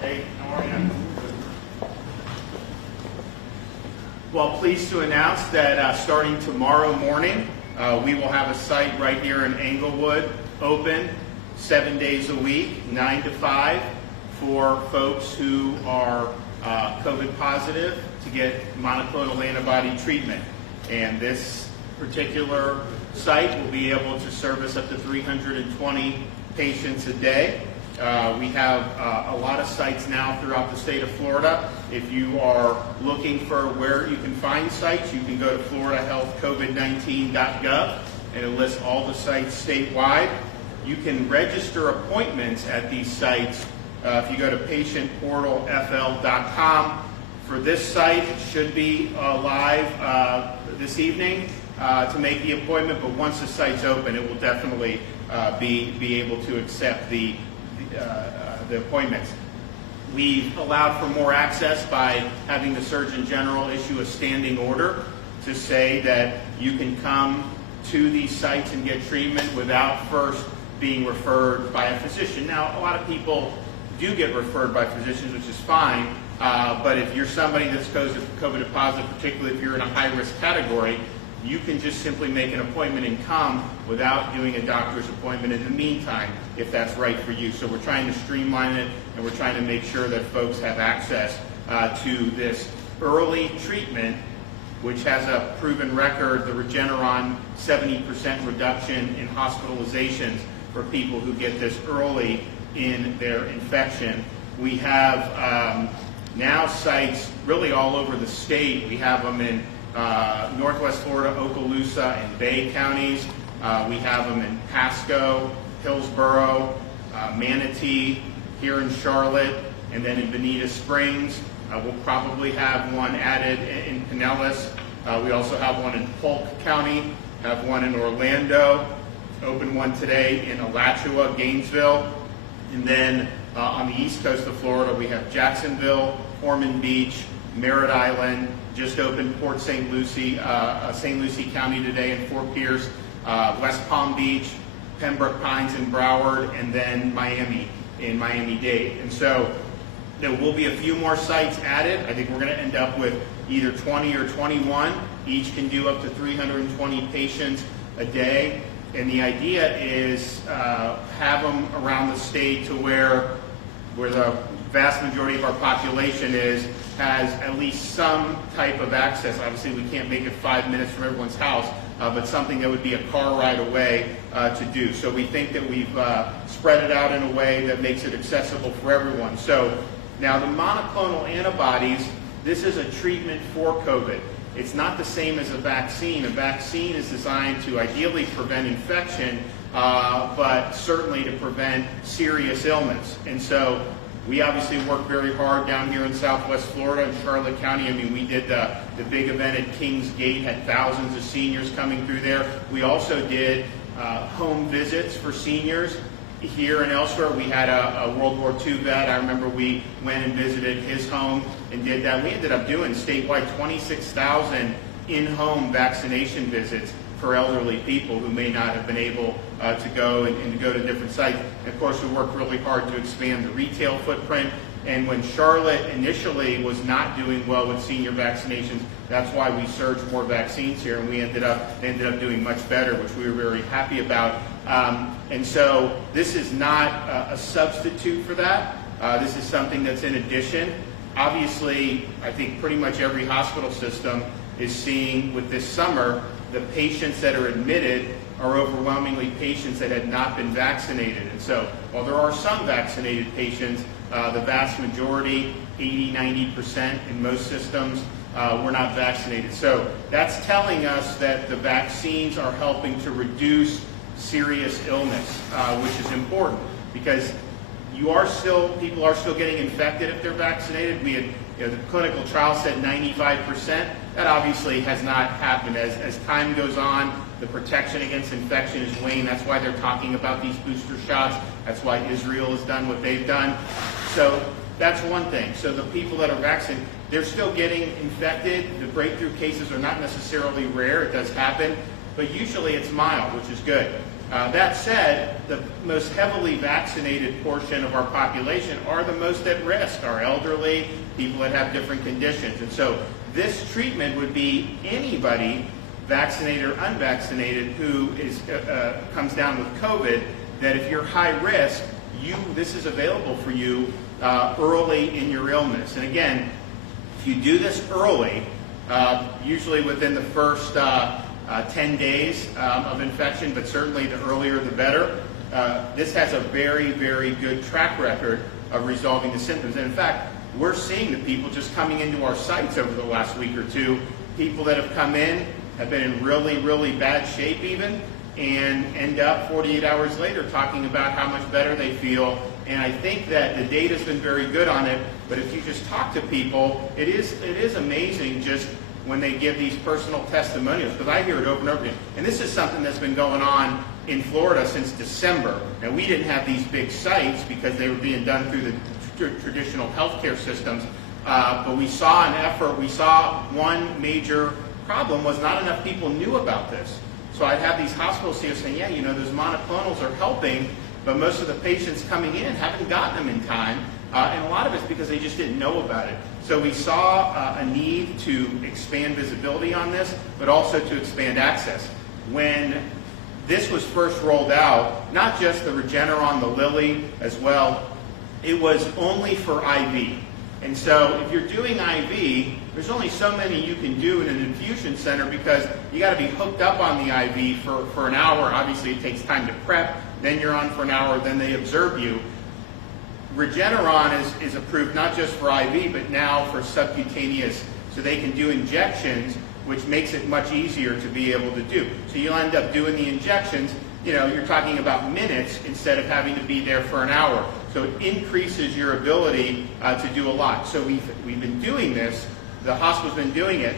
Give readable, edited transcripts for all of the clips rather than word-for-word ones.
Hey, how are you? Well, pleased to announce that starting tomorrow morning, we will have a site right here in Englewood open 7 days a week, 9 to 5, for folks who are COVID positive to get monoclonal antibody treatment. And this particular site will be able to service up to 320 patients a day. We have a lot of sites now throughout the state of Florida. If you are looking for where you can find sites, you can go to floridahealthcovid19.gov, and it lists all the sites statewide. You can register appointments at these sites if you go to patientportalfl.com. For this site, it should be live this evening to make the appointment, but once the site's open, it will definitely be able to accept the appointments. We've allowed for more access by having the Surgeon General issue a standing order to say that you can come to these sites and get treatment without first being referred by a physician. Now, a lot of people do get referred by physicians, which is fine, but if you're somebody that's COVID positive, particularly if you're in a high-risk category, you can just simply make an appointment and come without doing a doctor's appointment in the meantime, if that's right for you. So we're trying to streamline it, and we're trying to make sure that folks have access to this early treatment, which has a proven record, the Regeneron 70% reduction in hospitalizations for people who get this early in their infection. We have now sites really all over the state. We have them in Northwest Florida, Okaloosa, and Bay counties. We have them in Pasco, Hillsborough, Manatee, here in Charlotte, and then in Bonita Springs. We'll probably have one added in Pinellas. We also have one in Polk County, have one in Orlando, open one today in Alachua, Gainesville, and then on the east coast of Florida, we have Jacksonville, Ormond Beach, Merritt Island, just opened Port St. Lucie, St. Lucie County today, and Fort Pierce, West Palm Beach, Pembroke Pines and Broward, and then Miami in Miami-Dade. And so there will be a few more sites added. I think we're going to end up with either 20 or 21. Each can do up to 320 patients a day. And the idea is have them around the state to where the vast majority of our population has at least some type of access. Obviously, we can't make it 5 minutes from everyone's house, but something that would be a car ride away to do. So we think that we've spread it out in a way that makes it accessible for everyone. So now the monoclonal antibodies, this is a treatment for COVID. It's not the same as a vaccine. A vaccine is designed to ideally prevent infection, but certainly to prevent serious illness. And so we obviously work very hard down here in Southwest Florida in Charlotte County. I mean, we did the big event at Kings Gate, had thousands of seniors coming through there. We also did home visits for seniors here and elsewhere. We had a World War II vet. I remember we went and visited his home and did that. We ended up doing statewide 26,000 in-home vaccination visits for elderly people who may not have been able to go and to go to different sites. And of course, we worked really hard to expand the retail footprint. And when Charlotte initially was not doing well with senior vaccinations, that's why we surged more vaccines here, and they ended up doing much better, which we were very happy about. And so this is not a substitute for that. This is something that's in addition. Obviously, I think pretty much every hospital system is seeing with this summer, the patients that are admitted are overwhelmingly patients that had not been vaccinated. And so while there are some vaccinated patients, the vast majority, 80–90% in most systems, were not vaccinated. So that's telling us that the vaccines are helping to reduce serious illness, which is important because people are still getting infected if they're vaccinated. We had, the clinical trial said 95%. That obviously has not happened. As time goes on, the protection against infection is waned. That's why they're talking about these booster shots. That's why Israel has done what they've done. So that's one thing. So the people that are vaccinated, they're still getting infected. The breakthrough cases are not necessarily rare. It does happen. But usually it's mild, which is good. That said, the most heavily vaccinated portion of our population are the most at risk, our elderly, people that have different conditions. And so this treatment would be anybody, vaccinated or unvaccinated, who comes down with COVID, that if you're high risk, this is available for you early in your illness. And again, if you do this early, usually within the first 10 days of infection, but certainly the earlier the better, this has a very, very good track record of resolving the symptoms. And in fact, we're seeing the people just coming into our sites over the last week or two, people that have come in, have been in really, really bad shape even, and end up 48 hours later talking about how much better they feel. And I think that the data's been very good on it, but if you just talk to people, it is amazing just when they give these personal testimonials, because I hear it over and over again. And this is something that's been going on in Florida since December. Now, we didn't have these big sites because they were being done through the traditional healthcare systems, but we saw an effort, we saw one major problem was not enough people knew about this. So I'd have these hospitals here saying, yeah, those monoclonals are helping, but most of the patients coming in haven't gotten them in time, and a lot of it's because they just didn't know about it. So we saw a need to expand visibility on this, but also to expand access. When this was first rolled out, not just the Regeneron, the Lilly as well, it was only for IV. And so if you're doing IV, there's only so many you can do in an infusion center because you got to be hooked up on the IV for an hour. Obviously, it takes time to prep. Then you're on for an hour. Then they observe you. Regeneron is approved not just for IV, but now for subcutaneous. So they can do injections, which makes it much easier to be able to do. So you'll end up doing the injections. You're talking about minutes instead of having to be there for an hour. So it increases your ability to do a lot. So we've been doing this. The hospital's been doing it,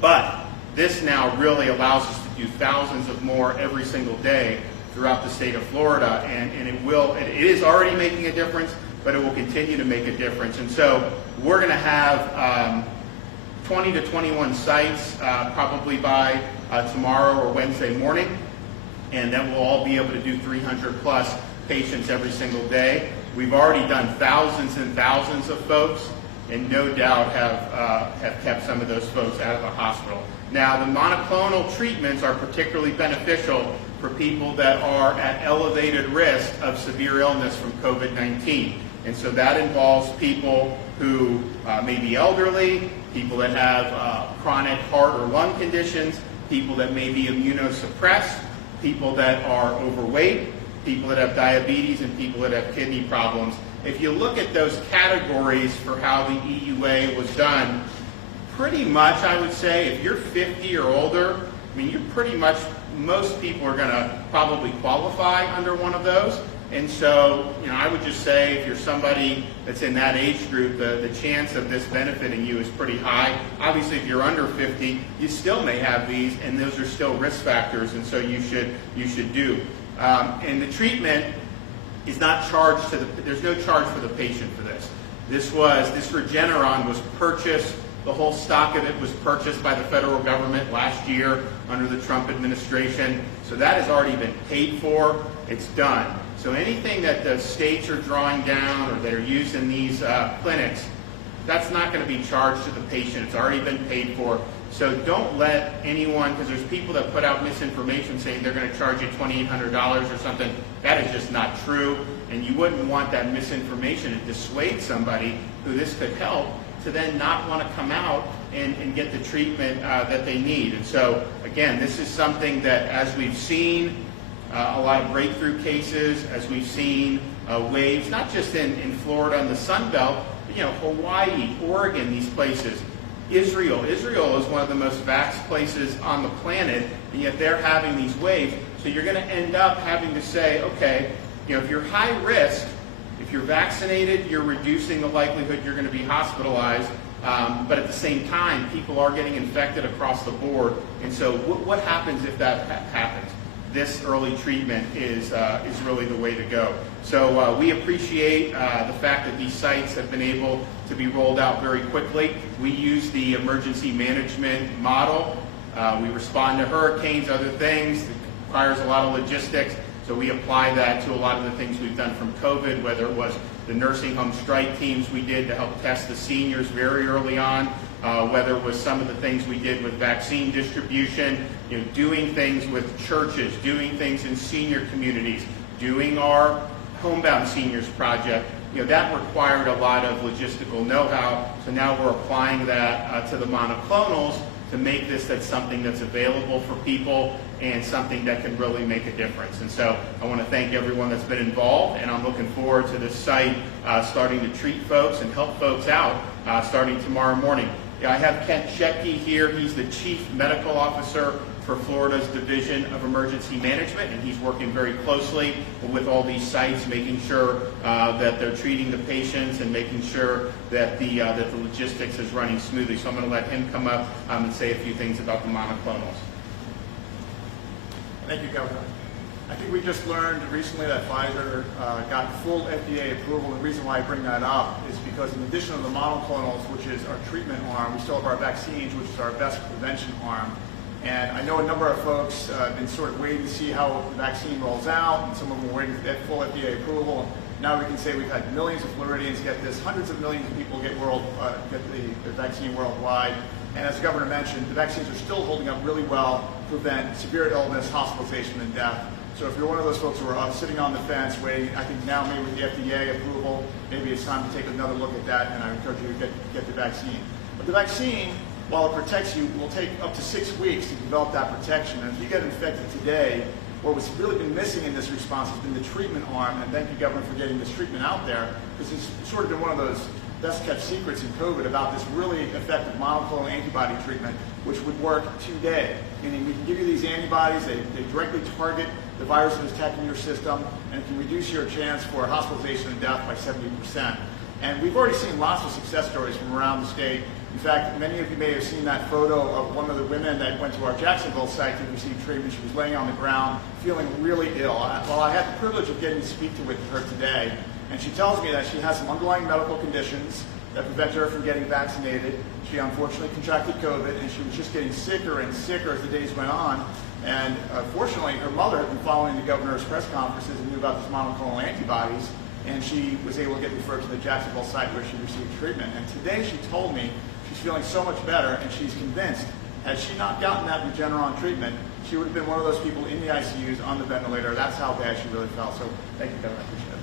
but this now really allows us to do thousands of more every single day throughout the state of Florida, and it is already making a difference, but it will continue to make a difference. And so we're going to have 20 to 21 sites probably by tomorrow or Wednesday morning, and then we'll all be able to do 300 plus patients every single day. We've already done thousands and thousands of folks, and no doubt have kept some of those folks out of the hospital. Now, the monoclonal treatments are particularly beneficial for people that are at elevated risk of severe illness from COVID-19. And so that involves people who may be elderly, people that have chronic heart or lung conditions, people that may be immunosuppressed, people that are overweight, people that have diabetes, and people that have kidney problems. If you look at those categories for how the EUA was done, pretty much I would say if you're 50 or older, you're pretty much, most people are going to probably qualify under one of those. And so, I would just say if you're somebody that's in that age group, the chance of this benefiting you is pretty high. Obviously, if you're under 50, you still may have these, and those are still risk factors, and so you should do. And the treatment is not charged there's no charge for the patient for this. This Regeneron was purchased, the whole stock of it was purchased by the federal government last year under the Trump administration. So that has already been paid for, it's done. So anything that the states are drawing down or that are used in these clinics, that's not going to be charged to the patient, it's already been paid for. So don't let anyone, because there's people that put out misinformation saying they're going to charge you $2,800 or something. That is just not true, and you wouldn't want that misinformation to dissuade somebody who this could help to then not want to come out and get the treatment that they need. And so, again, this is something that, as we've seen a lot of breakthrough cases, as we've seen waves, not just in Florida and the Sun Belt, but, Hawaii, Oregon, these places. Israel is one of the most vaxxed places on the planet, and yet they're having these waves. So you're going to end up having to say, okay, if you're high risk, if you're vaccinated, you're reducing the likelihood you're going to be hospitalized. But at the same time, people are getting infected across the board. And so what happens if that happens? This early treatment is really the way to go. So we appreciate the fact that these sites have been able to be rolled out very quickly. We use the emergency management model. We respond to hurricanes, other things. requires a lot of logistics. So we apply that to a lot of the things we've done from COVID, whether it was the nursing home strike teams we did to help test the seniors very early on, whether it was some of the things we did with vaccine distribution, doing things with churches, doing things in senior communities, doing our Homebound Seniors Project. That required a lot of logistical know-how, so now we're applying that to the monoclonals to make this something that's available for people and something that can really make a difference. And so I want to thank everyone that's been involved, and I'm looking forward to this site starting to treat folks and help folks out starting tomorrow morning. I have Kent Shetke here. He's the Chief Medical Officer for Florida's Division of Emergency Management, and he's working very closely with all these sites, making sure that they're treating the patients and making sure that the logistics is running smoothly. So I'm going to let him come up and say a few things about the monoclonals. Thank you, Governor. I think we just learned recently that Pfizer got full FDA approval. The reason why I bring that up is because in addition to the monoclonals, which is our treatment arm, we still have our vaccines, which is our best prevention arm. And I know a number of folks have been sort of waiting to see how the vaccine rolls out, and some of them were waiting for that full FDA approval. Now we can say we've had millions of Floridians get this, hundreds of millions of people get the vaccine worldwide. And as the Governor mentioned, the vaccines are still holding up really well to prevent severe illness, hospitalization, and death. So if you're one of those folks who are sitting on the fence waiting, I think now maybe with the FDA approval, maybe it's time to take another look at that, and I encourage you to get the vaccine. But the vaccine, while it protects you, will take up to 6 weeks to develop that protection. And if you get infected today, what's really been missing in this response has been the treatment arm, and thank you, Governor, for getting this treatment out there, because it's sort of been one of those best-kept secrets in COVID about this really effective monoclonal antibody treatment, which would work today. Meaning we can give you these antibodies, they directly target the virus that is attacking your system, and it can reduce your chance for hospitalization and death by 70%. And we've already seen lots of success stories from around the state. In fact, many of you may have seen that photo of one of the women that went to our Jacksonville site to receive treatment. She was laying on the ground, feeling really ill. Well, I had the privilege of getting to speak with her today, and she tells me that she has some underlying medical conditions that prevent her from getting vaccinated. She unfortunately contracted COVID, and she was just getting sicker and sicker as the days went on. And fortunately, her mother had been following the governor's press conferences and knew about these monoclonal antibodies, and she was able to get referred to the Jacksonville site where she received treatment. And today she told me she's feeling so much better, and she's convinced had she not gotten that Regeneron treatment, she would have been one of those people in the ICUs on the ventilator. That's how bad she really felt. So thank you, Governor. I appreciate it.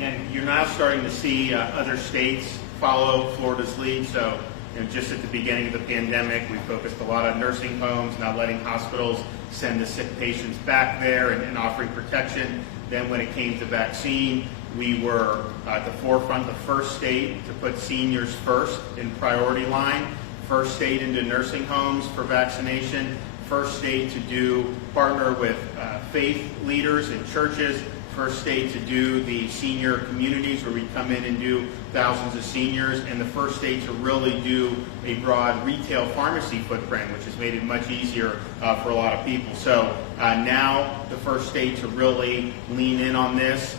And you're now starting to see other states follow Florida's lead. So just at the beginning of the pandemic, we focused a lot on nursing homes, not letting hospitals send the sick patients back there and offering protection. Then when it came to vaccine, we were at the forefront, the first state to put seniors first in priority line, first state into nursing homes for vaccination, first state to partner with faith leaders and churches, first state to do the senior communities where we come in and do thousands of seniors, and the first state to really do a broad retail pharmacy footprint, which has made it much easier for a lot of people. So now the first state to really lean in on this.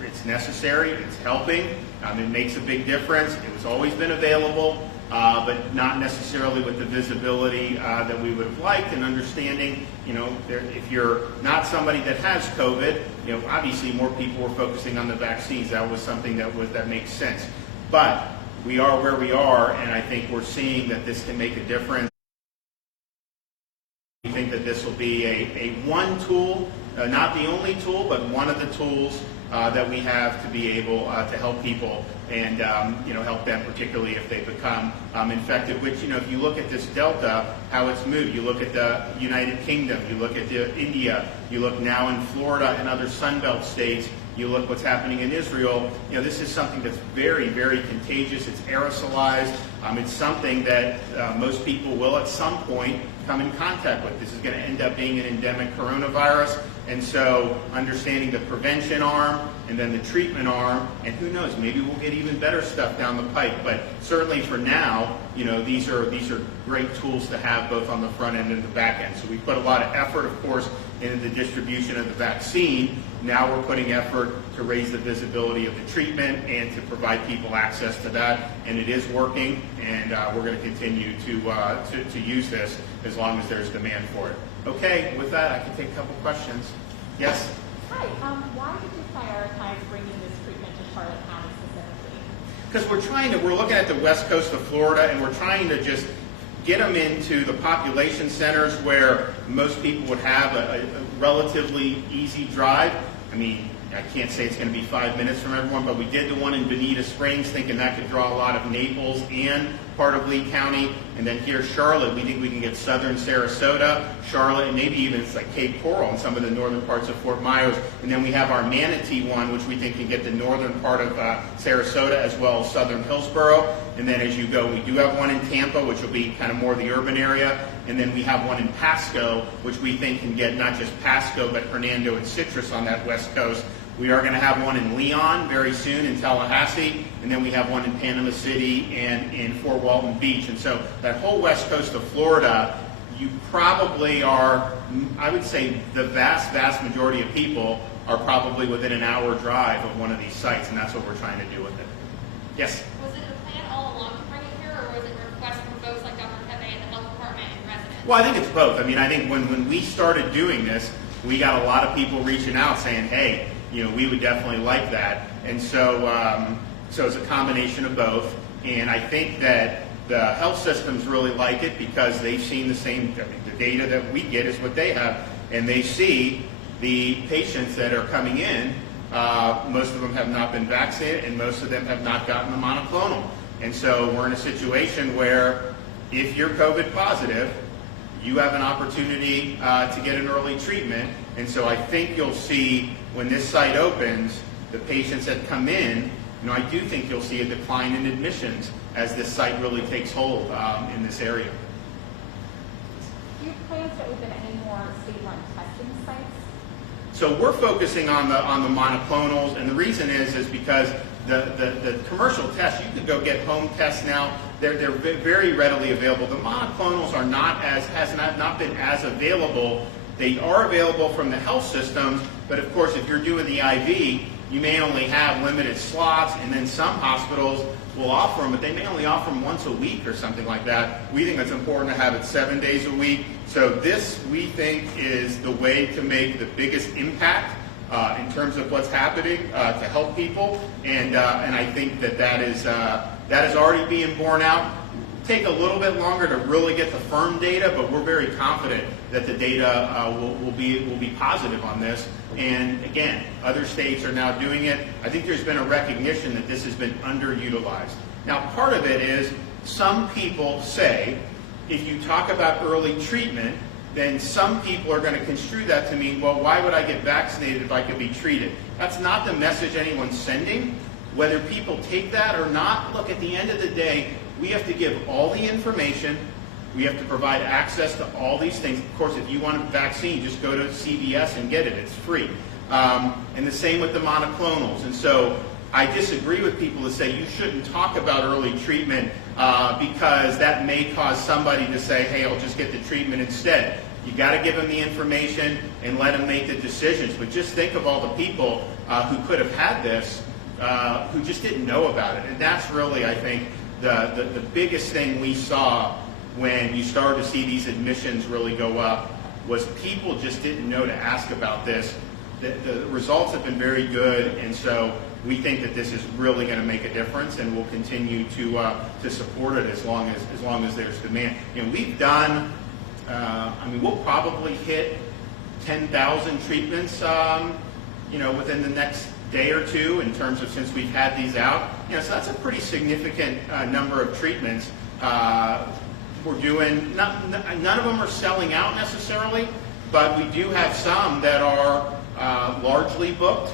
It's necessary, it's helping, it makes a big difference. It was always been available, but not necessarily with the visibility that we would have liked, and understanding, if you're not somebody that has COVID, obviously more people were focusing on the vaccines. That was something that makes sense. But we are where we are, and I think we're seeing that this can make a difference. We think that this will be a one tool, not the only tool, but one of the tools that we have to be able to help people and help them, particularly if they become infected. Which, if you look at this Delta, how it's moved, you look at the United Kingdom, you look at India, you look now in Florida and other Sunbelt states, you look what's happening in Israel. This is something that's very, very contagious. It's aerosolized. It's something that most people will at some point come in contact with. This is going to end up being an endemic coronavirus. And so understanding the prevention arm and then the treatment arm, and who knows, maybe we'll get even better stuff down the pike. But certainly for now, these are great tools to have both on the front end and the back end. So we put a lot of effort, of course, into the distribution of the vaccine. Now we're putting effort to raise the visibility of the treatment and to provide people access to that. And it is working, and we're going to continue to use this as long as there's demand for it. Okay, with that, I can take a couple questions. Yes? Hi, why did you prioritize bringing this treatment to Charlotte County specifically? Because we're looking at the west coast of Florida, and we're trying to just get them into the population centers where most people would have a relatively easy drive. I mean, I can't say it's going to be 5 minutes from everyone, but we did the one in Bonita Springs thinking that could draw a lot of Naples and part of Lee County. And then here, Charlotte, we think we can get southern Sarasota, Charlotte, and maybe even it's like Cape Coral and some of the northern parts of Fort Myers. And then we have our Manatee one, which we think can get the northern part of Sarasota as well as southern Hillsborough. And then as you go, we do have one in Tampa, which will be kind of more the urban area. And then we have one in Pasco, which we think can get not just Pasco, but Hernando and Citrus on that west coast. We are going to have one in Leon very soon, in Tallahassee, and then we have one in Panama City and in Fort Walton Beach. And so that whole west coast of Florida, you probably are, I would say the vast, vast majority of people are probably within an hour drive of one of these sites, and that's what we're trying to do with it. Yes? Was it a plan all along to bring it here, or was it a request from folks like Dr. Pepe and the health department and residents? Well, I think it's both. I mean, I think when we started doing this, we got a lot of people reaching out saying, hey, we would definitely like that. And so it's a combination of both. And I think that the health systems really like it because they've seen the same, the data that we get is what they have. And they see the patients that are coming in, most of them have not been vaccinated and most of them have not gotten the monoclonal. And so we're in a situation where if you're COVID positive, you have an opportunity to get an early treatment. And so I think you'll see when this site opens, the patients that come in, I do think you'll see a decline in admissions as this site really takes hold in this area. Do you plan to open any more statewide testing sites? So we're focusing on the monoclonals, and the reason is because the commercial tests, you can go get home tests now. They're very readily available. The monoclonals are has not been as available. They are available from the health systems, but of course, if you're doing the IV, you may only have limited slots, and then some hospitals will offer them, but they may only offer them once a week or something like that. We think it's important to have it 7 days a week. So this, we think, is the way to make the biggest impact in terms of what's happening to help people, and I think that is already being borne out. Take a little bit longer to really get the firm data, but we're very confident that the data will be positive on this. And again, other states are now doing it. I think there's been a recognition that this has been underutilized. Now, part of it is some people say if you talk about early treatment, then some people are going to construe that to mean, well, why would I get vaccinated if I could be treated? That's not the message anyone's sending. Whether people take that or not, look, at the end of the day, we have to give all the information. We have to provide access to all these things. Of course, if you want a vaccine, just go to CVS and get it. It's free. And the same with the monoclonals. And so I disagree with people that say you shouldn't talk about early treatment because that may cause somebody to say, hey, I'll just get the treatment instead. You got to give them the information and let them make the decisions. But just think of all the people who could have had this who just didn't know about it. And that's really, I think, the biggest thing we saw when you started to see these admissions really go up was people just didn't know to ask about this. The results have been very good, and so we think that this is really going to make a difference, and we'll continue to support it as long as there's demand. We've done, we'll probably hit 10,000 treatments, within the next day or two in terms of since we've had these out. So that's a pretty significant number of treatments. We're doing, none of them are selling out necessarily, but we do have some that are largely booked.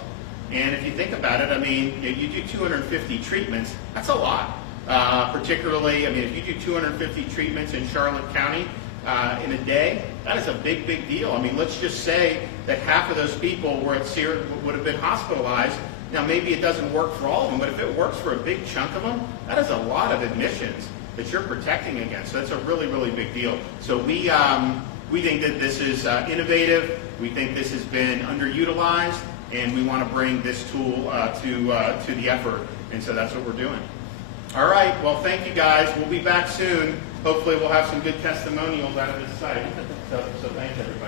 And if you think about it, you do 250 treatments, that's a lot. Particularly, if you do 250 treatments in Charlotte County in a day, that is a big, big deal. Let's just say that half of those people would have been hospitalized. Now, maybe it doesn't work for all of them, but if it works for a big chunk of them, that is a lot of admissions that you're protecting against. So that's a really, really big deal. So we think that this is innovative. We think this has been underutilized, and we want to bring this tool to the effort. And so that's what we're doing. All right. Well, thank you guys. We'll be back soon. Hopefully, we'll have some good testimonials out of this site. So thanks, everybody.